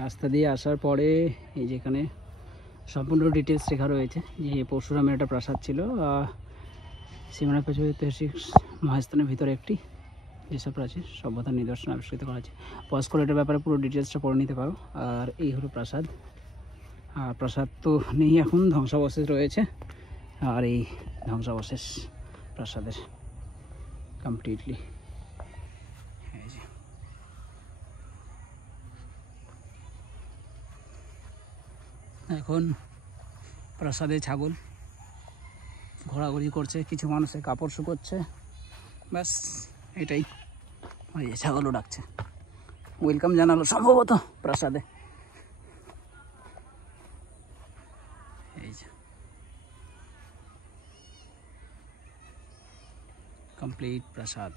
রাস্তা দিয়ে আসার পরে এই যেখানে সম্পূর্ণ ডিটেলস লেখা রয়েছে যে পরশুরামের একটা প্রাসাদ ছিল, সীমানা পেছনে ঐতিহাসিক মহাস্থানের ভিতরে একটি, যেসব প্রাচীন সভ্যতার নিদর্শন আবিষ্কৃত করা আছে। পজ করে এটার ব্যাপারে পুরো ডিটেলসটা পড়ে নিতে পারো। আর এই হলো প্রাসাদ। আর প্রাসাদ তো নেই এখন, ধ্বংসাবশেষ রয়েছে। আর এই ধ্বংসাবশেষ প্রাসাদের কমপ্লিটলি। এখন প্রাসাদে ছাগল ঘোরাঘুরি করছে, কিছু মানুষের কাপড় শুকোচ্ছে, ব্যাস এটাই। ওই যে ছাগলও ডাকছে, ওয়েলকাম জানালো সম্ভবত প্রাসাদে। এই যে কমপ্লিট প্রাসাদ।